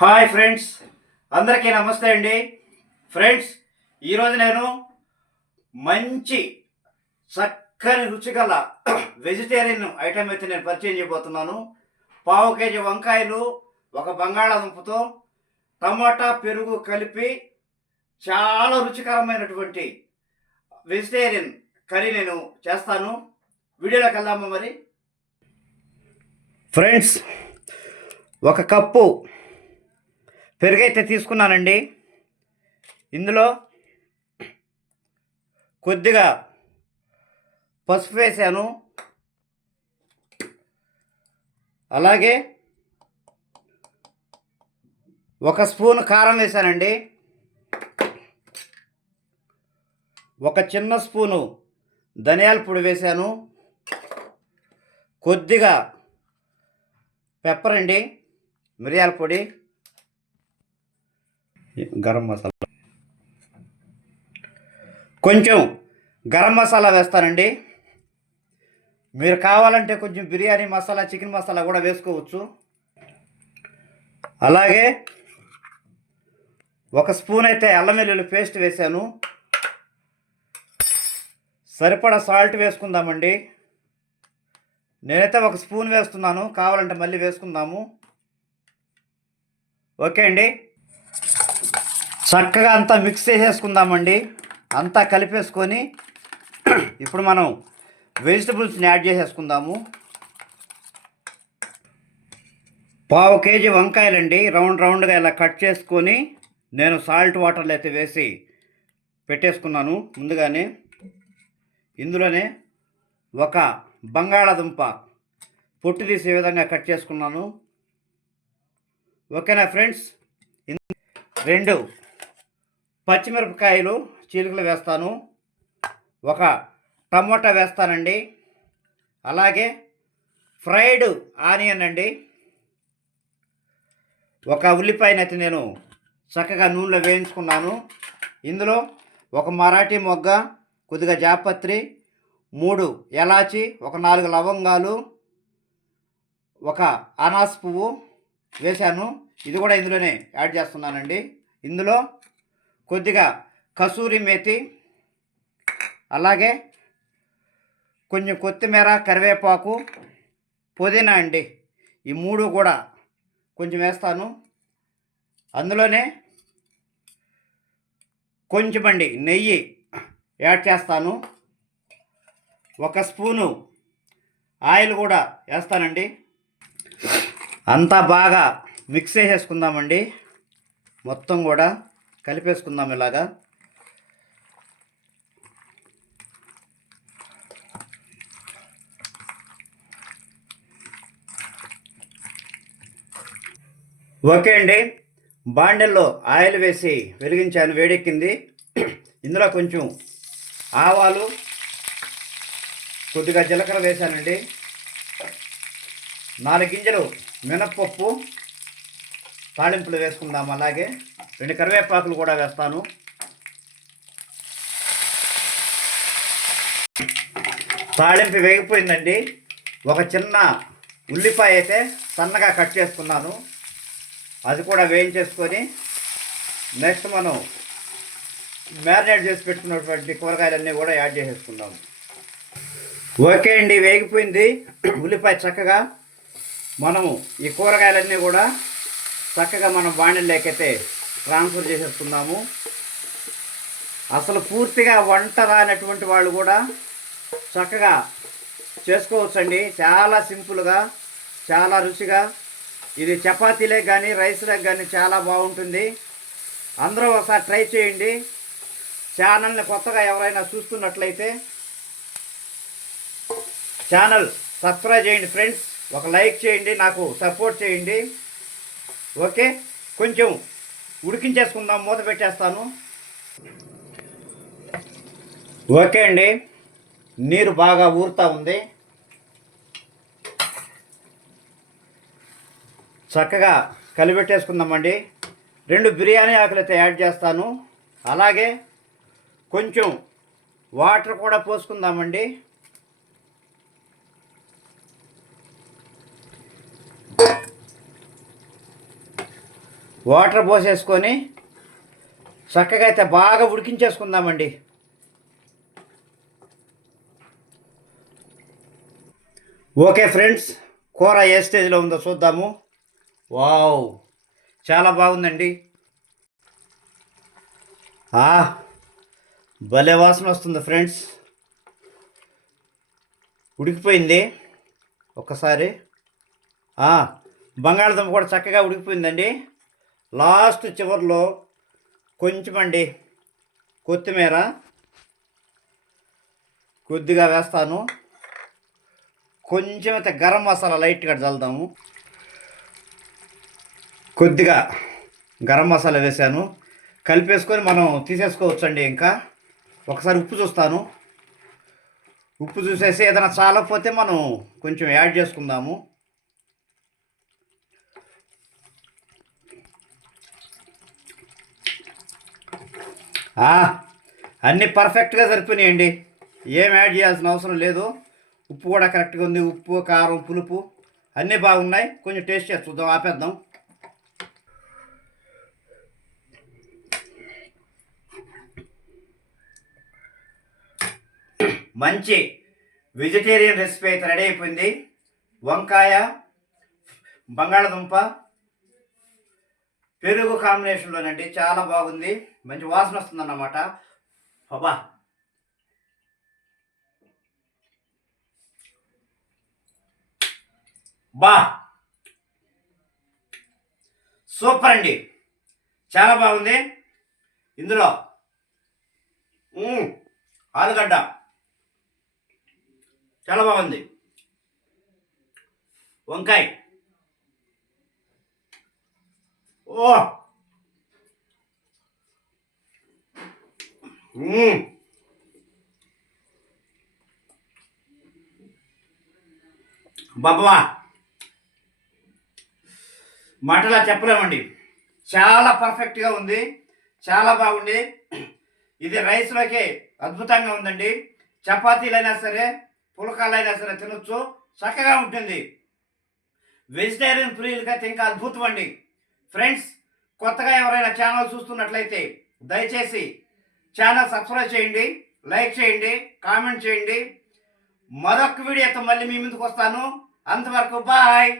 Hi friends, అందరికీ నమస్తే అండి. ఫ్రెండ్స్, ఈరోజు నేను మంచి చక్కని రుచిగల వెజిటేరియన్ ఐటెం అయితే నేను పరిచయం చేయబోతున్నాను. పావు కేజీ వంకాయలు, ఒక బంగాళాదుంపతో టమాటా పెరుగు కలిపి చాలా రుచికరమైనటువంటి వెజిటేరియన్ కర్రీ నేను చేస్తాను. వీడియోలోకి వెళ్దామా మరి. ఫ్రెండ్స్, ఒక కప్పు పెరుగైతే తీసుకున్నానండి. ఇందులో కొద్దిగా పసుపు వేసాను, అలాగే ఒక స్పూన్ కారం వేసానండి, ఒక చిన్న స్పూను ధనియాల పొడి వేసాను, కొద్దిగా పెప్పర్ అండి, మిరియాల పొడి, గరం మసాలా, కొంచెం గరం మసాలా వేస్తానండి. మీరు కావాలంటే కొంచెం బిర్యానీ మసాలా, చికెన్ మసాలా కూడా వేసుకోవచ్చు. అలాగే ఒక స్పూన్ అయితే అల్లం వెల్లుల్లి పేస్ట్ వేసాను. సరిపడా సాల్ట్ వేసుకుందామండి. నేనైతే ఒక స్పూన్ వేస్తున్నాను, కావాలంటే మళ్ళీ వేసుకుందాము. ఓకే అండి, చక్కగా అంతా మిక్స్ చేసేసుకుందామండి. అంతా కలిపేసుకొని ఇప్పుడు మనం వెజిటబుల్స్ని యాడ్ చేసేసుకుందాము. పావు కేజీ వంకాయలండి, రౌండ్గా ఇలా కట్ చేసుకొని నేను సాల్ట్ వాటర్లో అయితే వేసి పెట్టేసుకున్నాను ముందుగానే. ఇందులోనే ఒక బంగాళాదుంప పొట్టు తీసే విధంగా కట్ చేసుకున్నాను. ఓకేనా ఫ్రెండ్స్. 2 పచ్చిమిరపకాయలు చీలికలు వేస్తాను, ఒక టమోటా వేస్తానండి, అలాగే ఫ్రైడ్ ఆనియన్ అండి, ఒక ఉల్లిపాయనైతే నేను చక్కగా నూనెలో వేయించుకున్నాను. ఇందులో ఒక మరాఠీ మొగ్గ, కొద్దిగా జాపత్రి, 3 ఎలాచి, ఒక 4 లవంగాలు, ఒక అనాస పువ్వు వేశాను. ఇది కూడా ఇందులోనే యాడ్ చేస్తున్నానండి. ఇందులో కొద్దిగా కసూరి మేతి, అలాగే కొంచెం కొత్తిమీర, కరివేపాకు, పుదీనా అండి. ఈ 3 కూడా కొంచెం వేస్తాను. అందులోనే కొంచెం అండి నెయ్యి యాడ్ చేస్తాను. ఒక స్పూను ఆయిల్ కూడా వేస్తానండి. అంతా బాగా మిక్స్ చేసేసుకుందామండి. మొత్తం కూడా కలిపేసుకుందాం ఇలాగా. ఓకే అండి, బాండెల్లో ఆయిల్ వేసి వెలిగించాను, వేడెక్కింది. ఇందులో కొంచెం ఆవాలు, కొద్దిగా జీలకర్ర వేసానండి, 4 గింజలు మినప్పప్పు తాళింపులు వేసుకుందాం. అలాగే 2 కరివేపాకులు కూడా వేస్తాను. తాళింపు వేగిపోయిందండి. ఒక చిన్న ఉల్లిపాయ అయితే సన్నగా కట్ చేసుకున్నాను, అది కూడా వేయించేసుకొని నెక్స్ట్ మనం మ్యారినేట్ చేసి పెట్టుకున్నటువంటి కూరగాయలన్నీ కూడా యాడ్ చేసేసుకుందాము. ఓకే అండి, వేగిపోయింది ఉల్లిపాయ చక్కగా. మనము ఈ కూరగాయలన్నీ కూడా చక్కగా మనం బాండీలోకైతే ట్రాన్స్ఫర్ చేసేసుకుందాము. అసలు పూర్తిగా వంట రానటువంటి వాళ్ళు కూడా చక్కగా చేసుకోవచ్చండి. చాలా సింపుల్గా, చాలా రుచిగా. ఇది చపాతీలకు కానీ రైస్లకు కానీ చాలా బాగుంటుంది. అందరూ ఒకసారి ట్రై చేయండి. ఛానల్ని కొత్తగా ఎవరైనా చూస్తున్నట్లయితే ఛానల్ సబ్స్క్రైబ్ చేయండి ఫ్రెండ్స్. ఒక లైక్ చేయండి, నాకు సపోర్ట్ చేయండి. ఓకే, కొంచెం ఉడికించేసుకుందాం, మూత పెట్టేస్తాను. ఓకే అండి, నీరు బాగా ఊరుతూ ఉంది. చక్కగా కలిపెట్టేసుకుందామండి. 2 బిర్యానీ ఆకులు అయితే యాడ్ చేస్తాను, అలాగే కొంచెం వాటర్ కూడా పోసుకుందామండి. వాటర్ పోసేసుకొని చక్కగా అయితే బాగా ఉడికించేసుకుందామండి. ఓకే ఫ్రెండ్స్, కూర ఏ స్టేజ్లో ఉందో చూద్దాము. వావ్, చాలా బాగుందండి. ఆ భలే వాసన వస్తుంది ఫ్రెండ్స్. ఉడికిపోయింది ఒక్కసారి. బంగాళదుంప కూడా చక్కగా ఉడికిపోయిందండి. లాస్ట్ చివరిలో కొంచెం అండి కొత్తిమీర కొద్దిగా వేస్తాను. కొంచెం అయితే గరం మసాలా లైట్గా చల్లుదాము. కొద్దిగా గరం మసాలా వేసాను. కలిపేసుకొని మనం తీసేసుకోవచ్చండి. ఇంకా ఒకసారి ఉప్పు చూస్తాను. ఉప్పు చూసేసి ఏదైనా చాలకపోతే మనం కొంచెం యాడ్ చేసుకుందాము. అన్నీ పర్ఫెక్ట్గా సరిపోయినాయండి. ఏం యాడ్ చేయాల్సిన అవసరం లేదు. ఉప్పు కూడా కరెక్ట్గా ఉంది. ఉప్పు, కారం, పులుపు అన్నీ బాగున్నాయి. కొంచెం టేస్ట్ చేసి చూద్దాం. ఆపేద్దాం. మంచి వెజిటేరియన్ రెసిపీ అయితే రెడీ అయిపోయింది. వంకాయ, బంగాళదుంప, పెరుగు కాంబినేషన్లోనండి. చాలా బాగుంది. మంచి వాసన వస్తుందన్నమాట. అబ్బా, బా, సూపర్ అండి. చాలా బాగుంది. ఇందులో ఆలుగడ్డ చాలా బాగుంది. వంకాయ, ఓ, బాబా, మాటలా చెప్పలేమండి. చాలా పర్ఫెక్ట్గా ఉంది. చాలా బాగుంది. ఇది రైస్లోకి అద్భుతంగా ఉందండి. చపాతీలైనా సరే, పులకాలైనా సరే తినొచ్చు. చక్కగా ఉంటుంది. వెజిటేరియన్ ప్రియులకైతే ఇంకా అద్భుతం అండి. ఫ్రెండ్స్, కొత్తగా ఎవరైనా ఛానల్ చూస్తున్నట్లయితే దయచేసి ఛానల్ సబ్స్క్రైబ్ చేయండి, లైక్ చేయండి, కామెంట్ చేయండి. మరొక వీడియోతో మళ్ళీ మీ ముందుకు వస్తాను. అంతవరకు బాయ్.